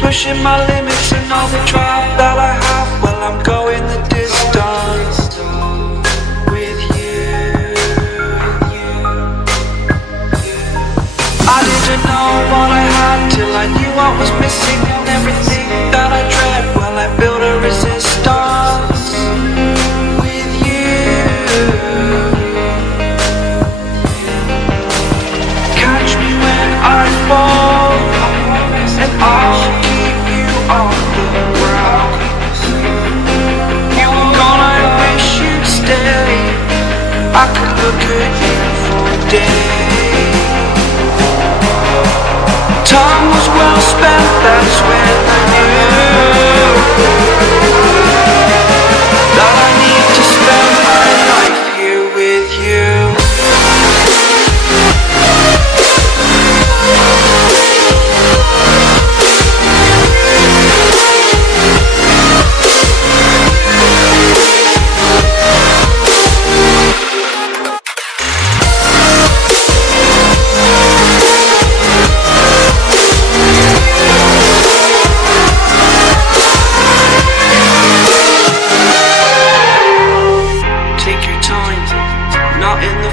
pushing my limits and all the drive that I have. Well, I'm going the distance with you. I didn't know what I had till I knew what was missing, and everything that I dread, well, I built a resistance with you. Catch me when I fall, and I'll keep you on the ground. You were gone, I wish you'd stay. I could look at you for days. Time was well spent, that's when I knew that I need to spend my life here with you.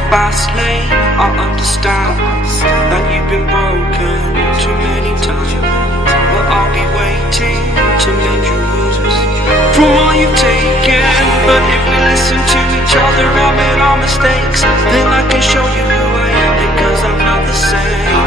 Fast lane, I understand that you've been broken too many times, but I'll be waiting to mend your wounds from all you've taken. But if we listen to each other, admit our mistakes, then I can show you who I am, because I'm not the same.